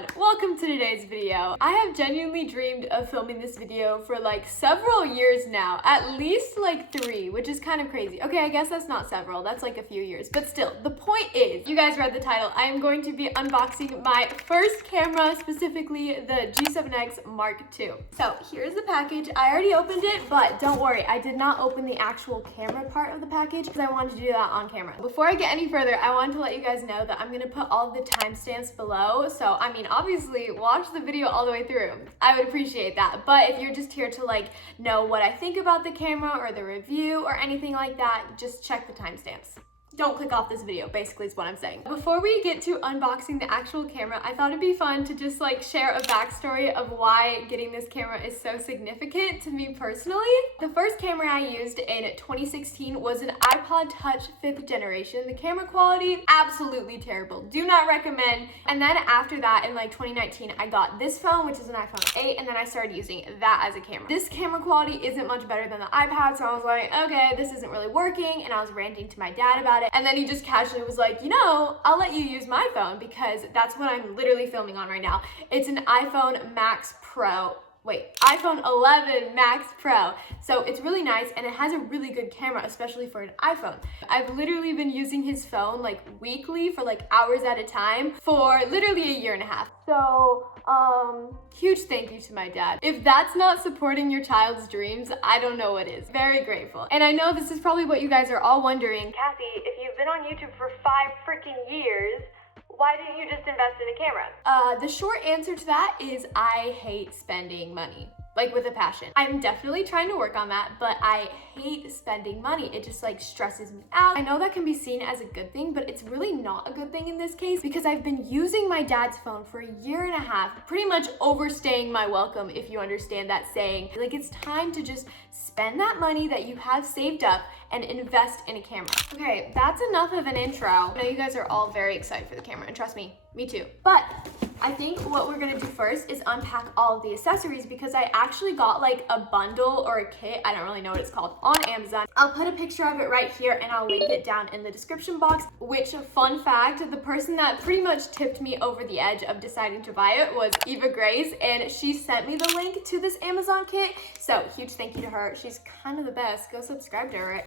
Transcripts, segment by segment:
everyone, welcome to today's video. I have genuinely dreamed of filming this video for like several years now, at least like 3, which is kind of crazy. Okay, I guess that's not several, that's like a few years, but still, the point is, you guys read the title, I am going to be unboxing my first camera, specifically the G7X Mark II. So here's the package. I already opened it, but don't worry, I did not open the actual camera part of the package because I wanted to do that on camera. Before I get any further, I wanted to let you guys know that I'm gonna put all the timestamps below. So, I mean, obviously, watch the video all the way through. I would appreciate that. But if you're just here to like know what I think about the camera or the review or anything like that, just check the timestamps. Don't click off this video, basically is what I'm saying. Before we get to unboxing the actual camera, I thought it'd be fun to just like share a backstory of why getting this camera is so significant to me personally. The first camera I used in 2016 was an iPod Touch 5th generation. The camera quality, absolutely terrible. Do not recommend. And then after that, in like 2019, I got this phone, which is an iPhone 8, and then I started using that as a camera. This camera quality isn't much better than the iPad, so I was like, okay, this isn't really working, and I was ranting to my dad about it. And then he just casually was like, you know, I'll let you use my phone because that's what I'm literally filming on right now. It's an iPhone Max Pro. Wait, iPhone 11 Max Pro. So it's really nice and it has a really good camera, especially for an iPhone. I've literally been using his phone like weekly for like hours at a time for literally a year and a half. So, huge thank you to my dad. If that's not supporting your child's dreams, I don't know what is. Very grateful. And I know this is probably what you guys are all wondering. Cassie, if you've been on YouTube for 5 freaking years, why didn't you just invest in a camera? The short answer to that is I hate spending money. Like with a passion. I'm definitely trying to work on that, but I hate spending money. It just like stresses me out. I know that can be seen as a good thing, but it's really not a good thing in this case because I've been using my dad's phone for a year and a half, pretty much overstaying my welcome, if you understand that saying. Like it's time to just spend that money that you have saved up and invest in a camera. Okay, that's enough of an intro. I know you guys are all very excited for the camera, and trust me too. But I think what we're gonna do first is unpack all of the accessories because I actually got like a bundle or a kit, I don't really know what it's called, on Amazon. I'll put a picture of it right here and I'll link it down in the description box, which, fun fact, the person that pretty much tipped me over the edge of deciding to buy it was Eva Grace, and she sent me the link to this Amazon kit. So huge thank you to her. She's kind of the best. Go subscribe to her, right?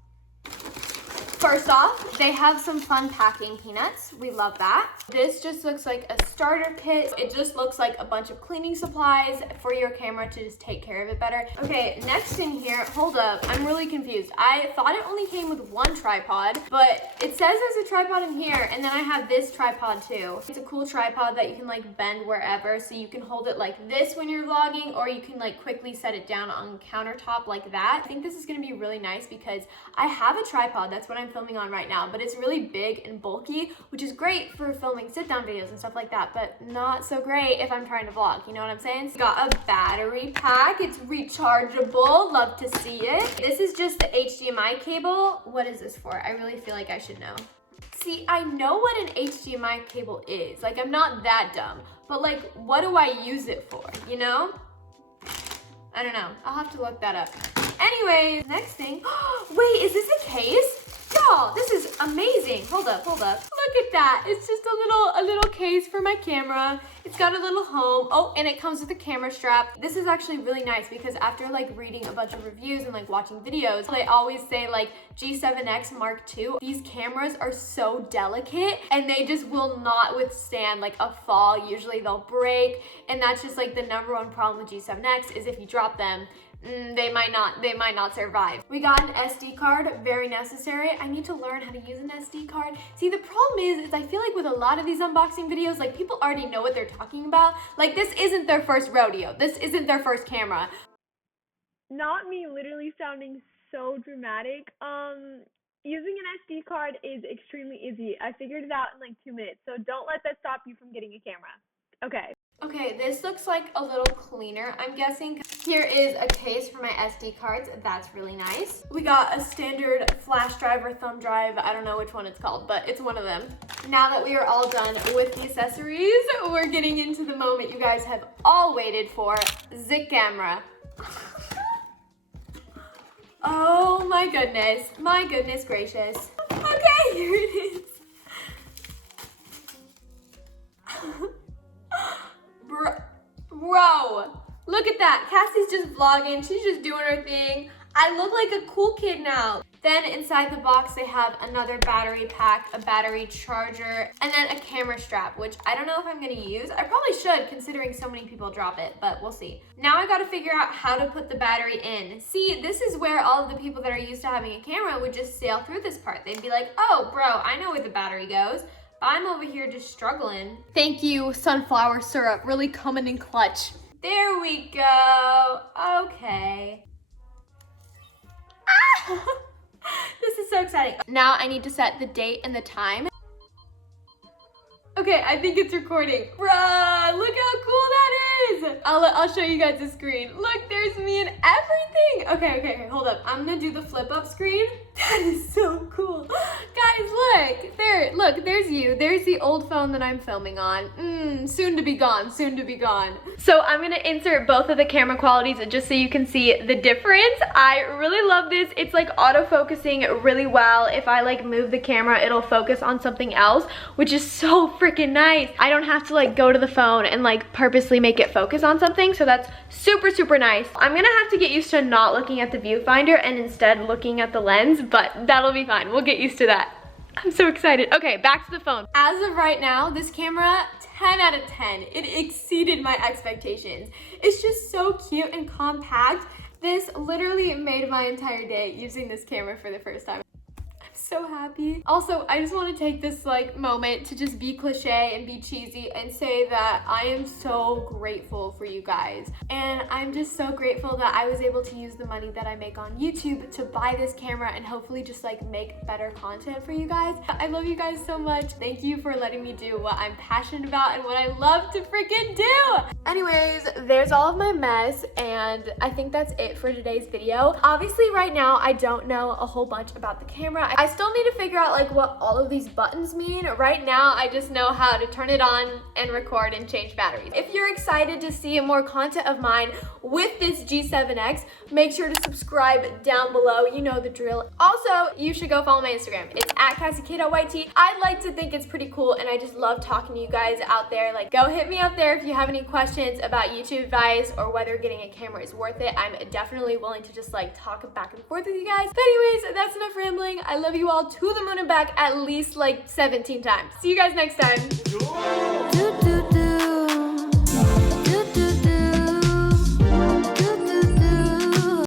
First off, they have some fun packing peanuts. We love that. This just looks like a starter kit. It just looks like a bunch of cleaning supplies for your camera to just take care of it better. Okay, next in here, hold up, I'm really confused. I thought it only came with 1 tripod, but it says there's a tripod in here, and then I have this tripod too. It's a cool tripod that you can like bend wherever, so you can hold it like this when you're vlogging, or you can like quickly set it down on countertop like that. I think this is gonna be really nice because I have a tripod, that's what I'm filming on right now, but it's really big and bulky, which is great for filming sit-down videos and stuff like that, but not so great if I'm trying to vlog, you know what I'm saying? So got a battery pack, it's rechargeable, love to see it. This is just the HDMI cable. What is this for? I really feel like I should know. See, I know what an HDMI cable is, like I'm not that dumb, but like what do I use it for, you know? I don't know, I'll have to look that up. Anyways, next thing, wait, is this a case? Y'all, this is amazing. Hold up. Look at that. It's just a little case for my camera. It's got a little home. Oh, and it comes with a camera strap. This is actually really nice because after like reading a bunch of reviews and like watching videos, they always say like G7X Mark II, these cameras are so delicate and they just will not withstand like a fall. Usually they'll break, and that's just like the #1 problem with G7X is if you drop them, they might not survive. We got an SD card, very necessary. I need to learn how to use an SD card. See, the problem is I feel like with a lot of these unboxing videos, like people already know what they're talking about. Like this isn't their first rodeo. This isn't their first camera. Not me literally sounding so dramatic. Using an SD card is extremely easy. I figured it out in like 2 minutes, so don't let that stop you from getting a camera. Okay, this looks like a little cleaner, I'm guessing. Here is a case for my SD cards. That's really nice. We got a standard flash drive or thumb drive. I don't know which one it's called, but it's one of them. Now that we are all done with the accessories, we're getting into the moment you guys have all waited for, the camera. Oh my goodness gracious. Okay, here it is. Look at that. Cassie's just vlogging. She's just doing her thing. I look like a cool kid now. Then inside the box, they have another battery pack, a battery charger, and then a camera strap, which I don't know if I'm gonna use. I probably should, considering so many people drop it, but we'll see. Now I gotta figure out how to put the battery in. See, this is where all of the people that are used to having a camera would just sail through this part. They'd be like, oh, bro, I know where the battery goes. But I'm over here just struggling. Thank you, sunflower syrup, really coming in clutch. There we go, okay. Ah! This is so exciting. Now I need to set the date and the time. Okay, I think it's recording. Bruh, look how cool that is. I'll show you guys the screen. Look, there's me and everything. Okay, hold up. I'm gonna do the flip up screen. That is so cool. Guys, look. Look, there's you. There's the old phone that I'm filming on. Soon to be gone, soon to be gone. So I'm gonna insert both of the camera qualities just so you can see the difference. I really love this. It's like auto-focusing really well. If I like move the camera, it'll focus on something else, which is so freaking nice. I don't have to like go to the phone and like purposely make it focus on something, so that's super, super nice. I'm gonna have to get used to not looking at the viewfinder and instead looking at the lens, but that'll be fine. We'll get used to that. I'm so excited. Okay, back to the phone. As of right now, this camera, 10 out of 10. It exceeded my expectations. It's just so cute and compact. This literally made my entire day using this camera for the first time. So happy. Also, I just want to take this like moment to just be cliche and be cheesy and say that I am so grateful for you guys, and I'm just so grateful that I was able to use the money that I make on YouTube to buy this camera and hopefully just like make better content for you guys. I love you guys so much. Thank you for letting me do what I'm passionate about and what I love to freaking do. Anyways, there's all of my mess, and I think that's it for today's video. Obviously right now I don't know a whole bunch about the camera. I still need to figure out like what all of these buttons mean. Right now I just know how to turn it on and record and change batteries. If you're excited to see more content of mine with this G7X, make sure to subscribe down below. You know the drill. Also, you should go follow my Instagram. It's at kasikaycorp. I like to think it's pretty cool, and I just love talking to you guys out there. Like, go hit me up there if you have any questions about YouTube advice or whether getting a camera is worth it. I'm definitely willing to just like talk back and forth with you guys. But anyways, that's enough rambling. I love you all to the moon and back at least like 17 times. See you guys next time.